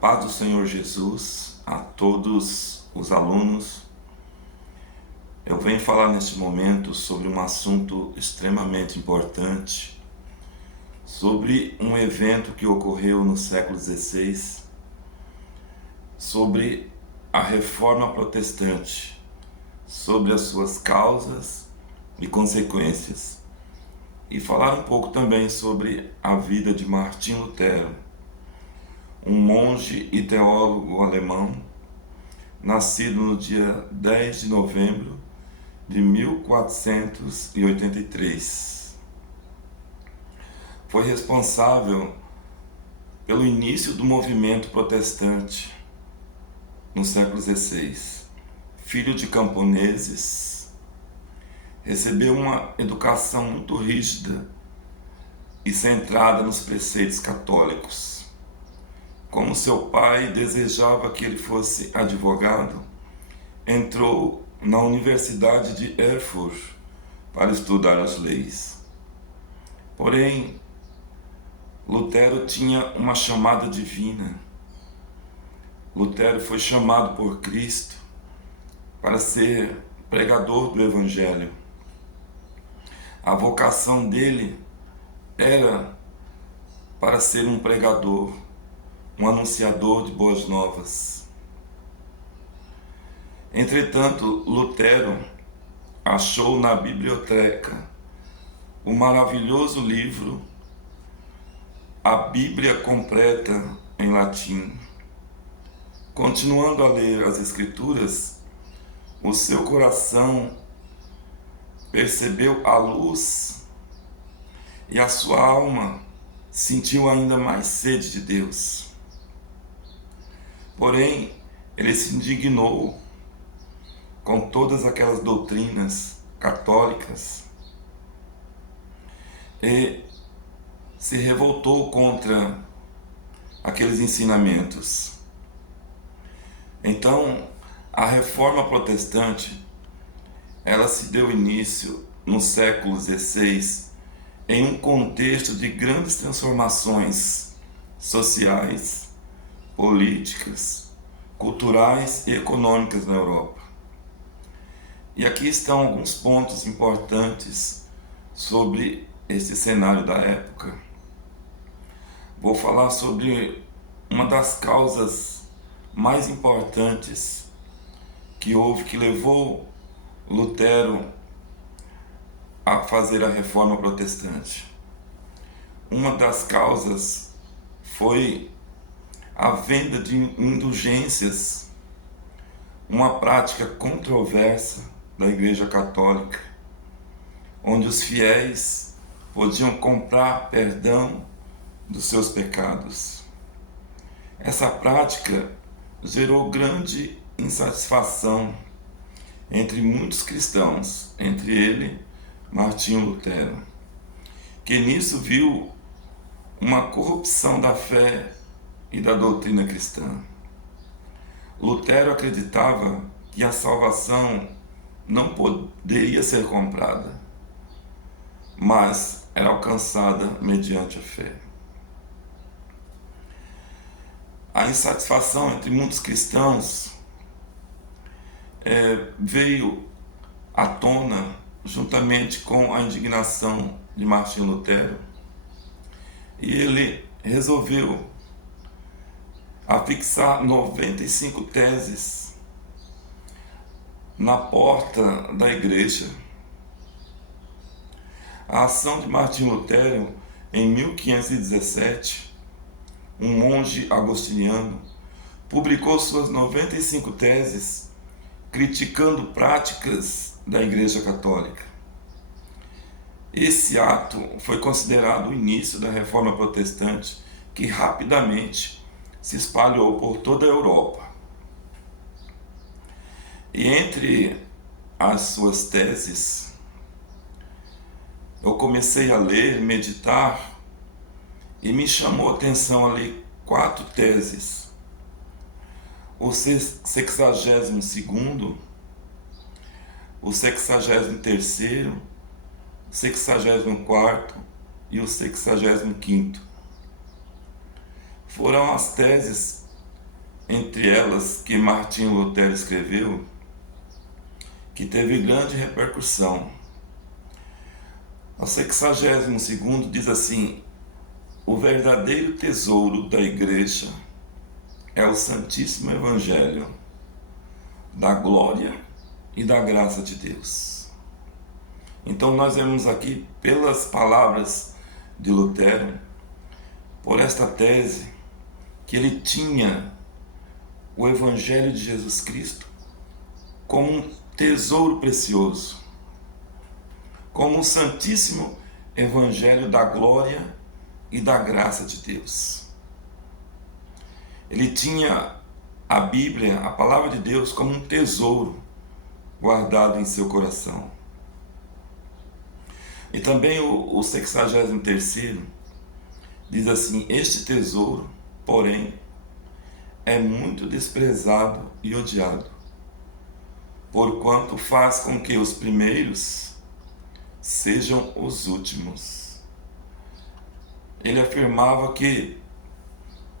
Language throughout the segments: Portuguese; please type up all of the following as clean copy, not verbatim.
paz do Senhor Jesus a todos os alunos. Eu venho falar neste momento sobre um assunto extremamente importante, sobre um evento que ocorreu no século XVI, sobre a Reforma Protestante, sobre as suas causas e consequências, e falar um pouco também sobre a vida de Martinho Lutero, um monge e teólogo alemão, nascido no dia 10 de novembro de 1483. Foi responsável pelo início do movimento protestante no século XVI. Filho de camponeses, recebeu uma educação muito rígida e centrada nos preceitos católicos. Como seu pai desejava que ele fosse advogado, entrou na Universidade de Erfurt para estudar as leis. Porém, Lutero tinha uma chamada divina. Lutero foi chamado por Cristo para ser pregador do Evangelho. A vocação dele era para ser um pregador, um anunciador de boas novas. Entretanto, Lutero achou na biblioteca o maravilhoso livro, a Bíblia completa em latim. Continuando a ler as Escrituras, o seu coração percebeu a luz e a sua alma sentiu ainda mais sede de Deus. Porém, ele se indignou com todas aquelas doutrinas católicas e se revoltou contra aqueles ensinamentos. Então, a Reforma Protestante, ela se deu início no século XVI em um contexto de grandes transformações sociais, políticas, culturais e econômicas na Europa. E aqui estão alguns pontos importantes sobre esse cenário da época. Vou falar sobre uma das causas mais importantes que houve, que levou Lutero a fazer a Reforma Protestante. Uma das causas foi a venda de indulgências, uma prática controversa da Igreja Católica, onde os fiéis podiam comprar perdão dos seus pecados. Essa prática gerou grande insatisfação entre muitos cristãos, entre ele, Martinho Lutero, que nisso viu uma corrupção da fé e da doutrina cristã. Lutero acreditava que a salvação não poderia ser comprada, mas era alcançada mediante a fé. A insatisfação entre muitos cristãos veio à tona juntamente com a indignação de Martinho Lutero, e ele resolveu afixar 95 teses na porta da igreja. A ação de Martinho Lutero, em 1517, um monge agostiniano publicou suas 95 teses criticando práticas da Igreja Católica. Esse ato foi considerado o início da Reforma Protestante, que rapidamente se espalhou por toda a Europa. E entre as suas teses, eu comecei a ler, meditar, e me chamou a atenção ali 4 teses. O 62º, o 63º, o 64º e o 65º. Foram as teses entre elas que Martinho Lutero escreveu, que teve grande repercussão. O 62º diz assim: o verdadeiro tesouro da Igreja é o Santíssimo Evangelho, da glória e da graça de Deus. Então nós vemos aqui, pelas palavras de Lutero, por esta tese, que ele tinha o Evangelho de Jesus Cristo como um tesouro precioso, como o Santíssimo Evangelho da glória e da graça de Deus. Ele tinha a Bíblia, a palavra de Deus, como um tesouro guardado em seu coração. E também o 63º diz assim: este tesouro, porém, é muito desprezado e odiado, porquanto faz com que os primeiros sejam os últimos. Ele afirmava que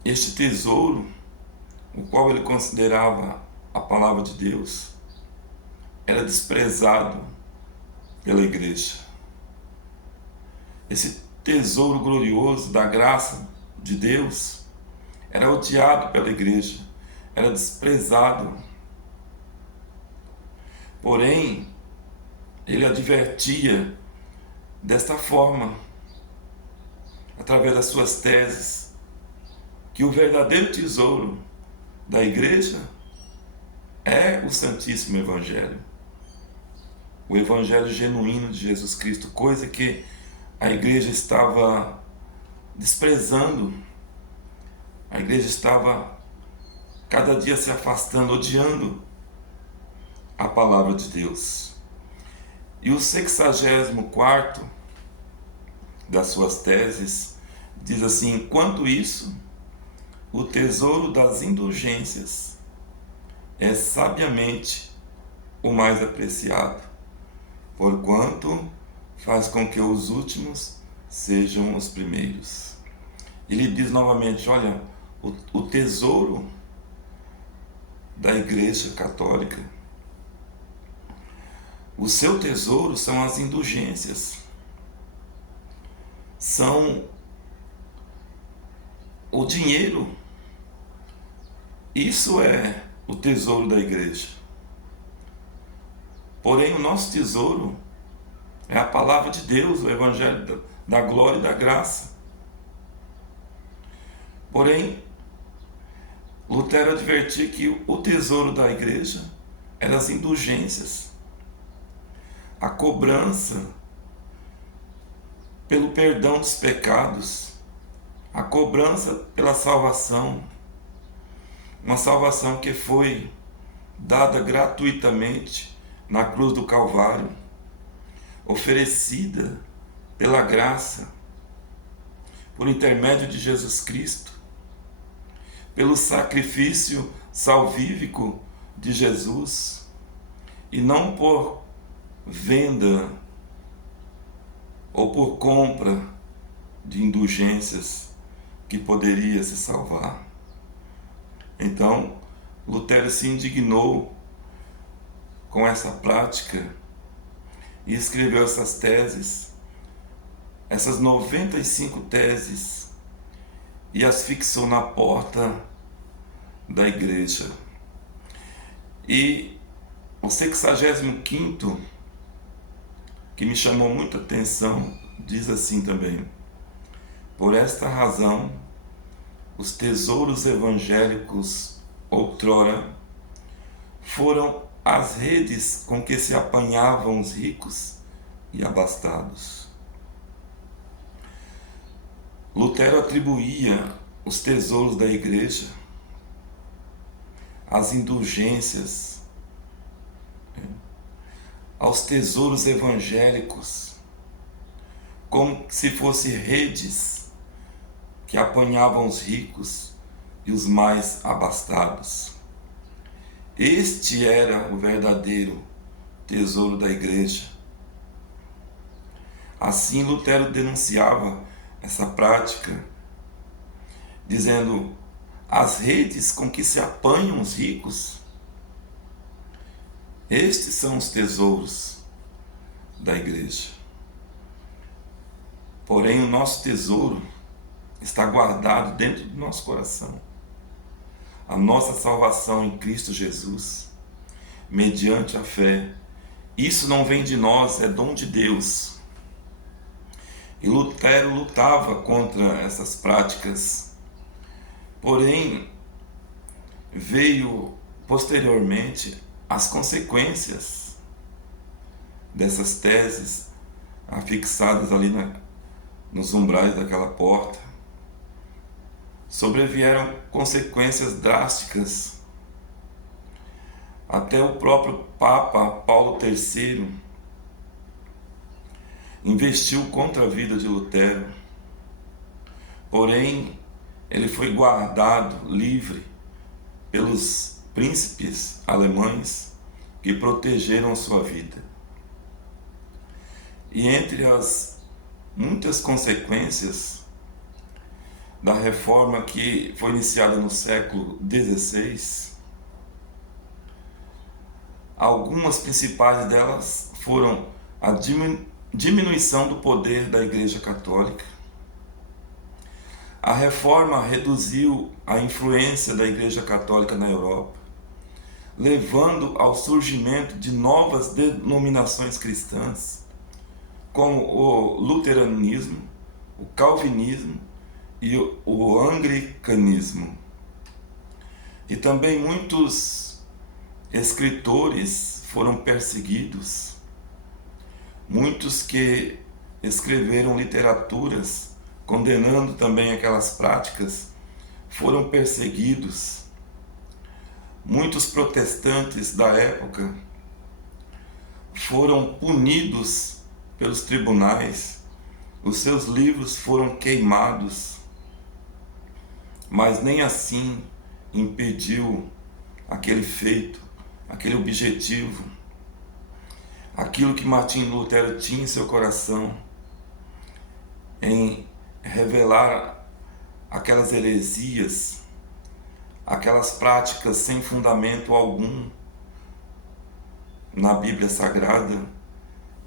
este tesouro, o qual ele considerava a palavra de Deus, era desprezado pela igreja. Esse tesouro glorioso da graça de Deus era odiado pela igreja, era desprezado. Porém, ele advertia desta forma, através das suas teses, que o verdadeiro tesouro da igreja é o Santíssimo Evangelho, o Evangelho genuíno de Jesus Cristo, coisa que a igreja estava desprezando. A igreja estava cada dia se afastando, odiando a palavra de Deus. E o 64º das suas teses diz assim: enquanto isso, o tesouro das indulgências é sabiamente o mais apreciado, porquanto faz com que os últimos sejam os primeiros. Ele diz novamente: olha, o tesouro da Igreja Católica, o seu tesouro são as indulgências, são o dinheiro. Isso é o tesouro da igreja. Porém, o nosso tesouro é a palavra de Deus, o Evangelho da glória e da graça. Porém, Lutero advertia que o tesouro da igreja eram as indulgências, a cobrança pelo perdão dos pecados, a cobrança pela salvação, uma salvação que foi dada gratuitamente na cruz do Calvário, oferecida pela graça, por intermédio de Jesus Cristo, pelo sacrifício salvífico de Jesus, e não por venda ou por compra de indulgências que poderia se salvar. Então, Lutero se indignou com essa prática e escreveu essas teses, essas 95 teses, e as fixou na porta da igreja. E o 65º, que me chamou muita atenção, diz assim também: por esta razão, os tesouros evangélicos outrora foram as redes com que se apanhavam os ricos e abastados. Lutero atribuía os tesouros da igreja, as indulgências, aos tesouros evangélicos, como se fossem redes que apanhavam os ricos e os mais abastados. Este era o verdadeiro tesouro da igreja. Assim, Lutero denunciava essa prática, dizendo: as redes com que se apanham os ricos. Estes são os tesouros da igreja. Porém, o nosso tesouro está guardado dentro do nosso coração. A nossa salvação em Cristo Jesus, mediante a fé. Isso não vem de nós, é dom de Deus. E Lutero lutava contra essas práticas. Porém, veio posteriormente as consequências dessas teses afixadas ali nos umbrais daquela porta. Sobrevieram consequências drásticas. Até o próprio Papa Paulo III investiu contra a vida de Lutero. Porém, ele foi guardado livre pelos príncipes alemães que protegeram sua vida. E entre as muitas consequências da reforma que foi iniciada no século XVI, algumas principais delas foram a diminuição do poder da Igreja Católica. A reforma reduziu a influência da Igreja Católica na Europa, levando ao surgimento de novas denominações cristãs, como o luteranismo, o calvinismo e o anglicanismo. E também muitos escritores foram perseguidos, muitos que escreveram literaturas condenando também aquelas práticas foram perseguidos. Muitos protestantes da época foram punidos pelos tribunais, os seus livros foram queimados, mas nem assim impediu aquele feito, aquele objetivo, aquilo que Martinho Lutero tinha em seu coração, em revelar aquelas heresias, aquelas práticas sem fundamento algum na Bíblia Sagrada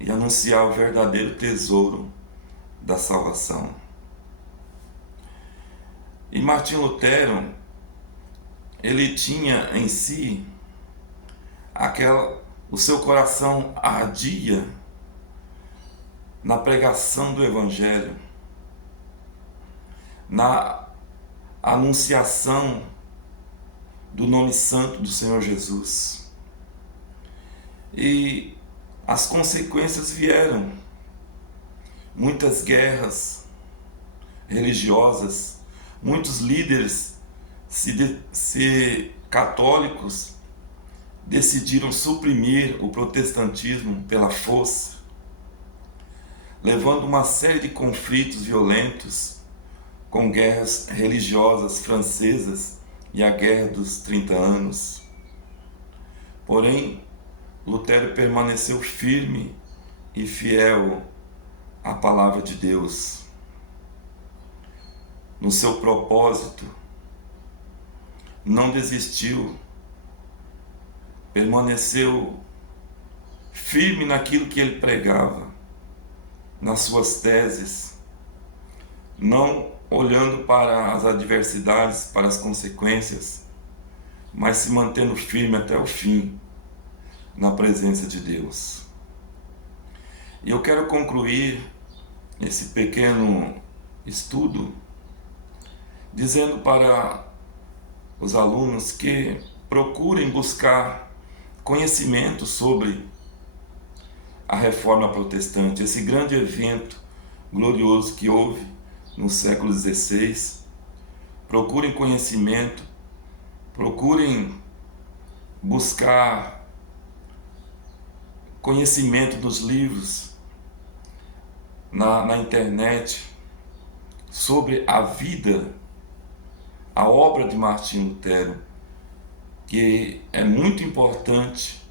e anunciar o verdadeiro tesouro da salvação. E Martinho Lutero, ele tinha em si o seu coração ardia na pregação do Evangelho, na anunciação do nome santo do Senhor Jesus. E as consequências vieram. Muitas guerras religiosas, muitos líderes católicos decidiram suprimir o protestantismo pela força, levando uma série de conflitos violentos, com guerras religiosas francesas e a Guerra dos 30 Anos. Porém, Lutero permaneceu firme e fiel à palavra de Deus. No seu propósito, não desistiu, permaneceu firme naquilo que ele pregava, nas suas teses, não olhando para as adversidades, para as consequências, mas se mantendo firme até o fim na presença de Deus. E eu quero concluir esse pequeno estudo dizendo para os alunos que procurem buscar conhecimento sobre a Reforma Protestante, esse grande evento glorioso que houve no século XVI. Procurem conhecimento, procurem buscar conhecimento dos livros na internet sobre a vida, a obra de Martinho Lutero, que é muito importante,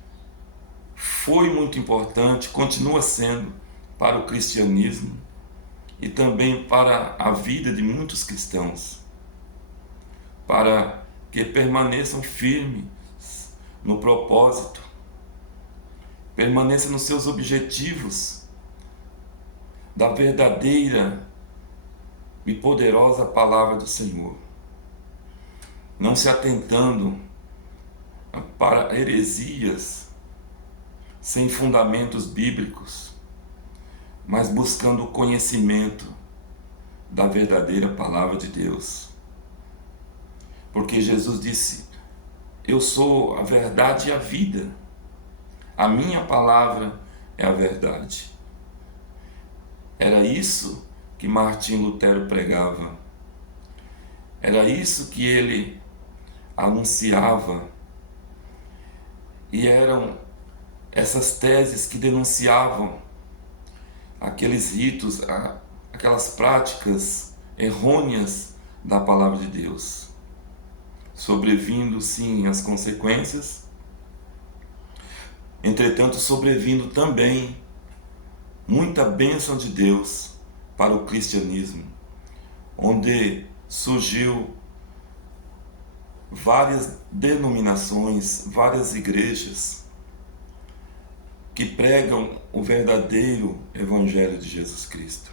foi muito importante, continua sendo para o cristianismo e também para a vida de muitos cristãos, para que permaneçam firmes no propósito, permaneçam nos seus objetivos da verdadeira e poderosa palavra do Senhor, não se atentando para heresias sem fundamentos bíblicos, mas buscando o conhecimento da verdadeira palavra de Deus. Porque Jesus disse: eu sou a verdade e a vida, a minha palavra é a verdade. Era isso que Martim Lutero pregava, era isso que ele anunciava, e eram essas teses que denunciavam aqueles ritos, aquelas práticas errôneas da palavra de Deus, sobrevindo sim as consequências, entretanto sobrevindo também muita bênção de Deus para o cristianismo, onde surgiu várias denominações, várias igrejas que pregam o verdadeiro Evangelho de Jesus Cristo.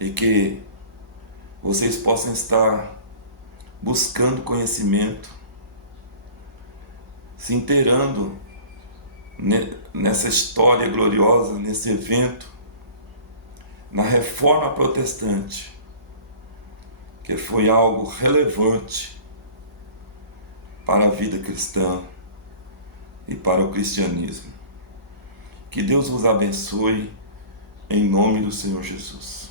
E que vocês possam estar buscando conhecimento, se inteirando nessa história gloriosa, nesse evento, na Reforma Protestante, que foi algo relevante para a vida cristã e para o cristianismo. Que Deus vos abençoe, em nome do Senhor Jesus.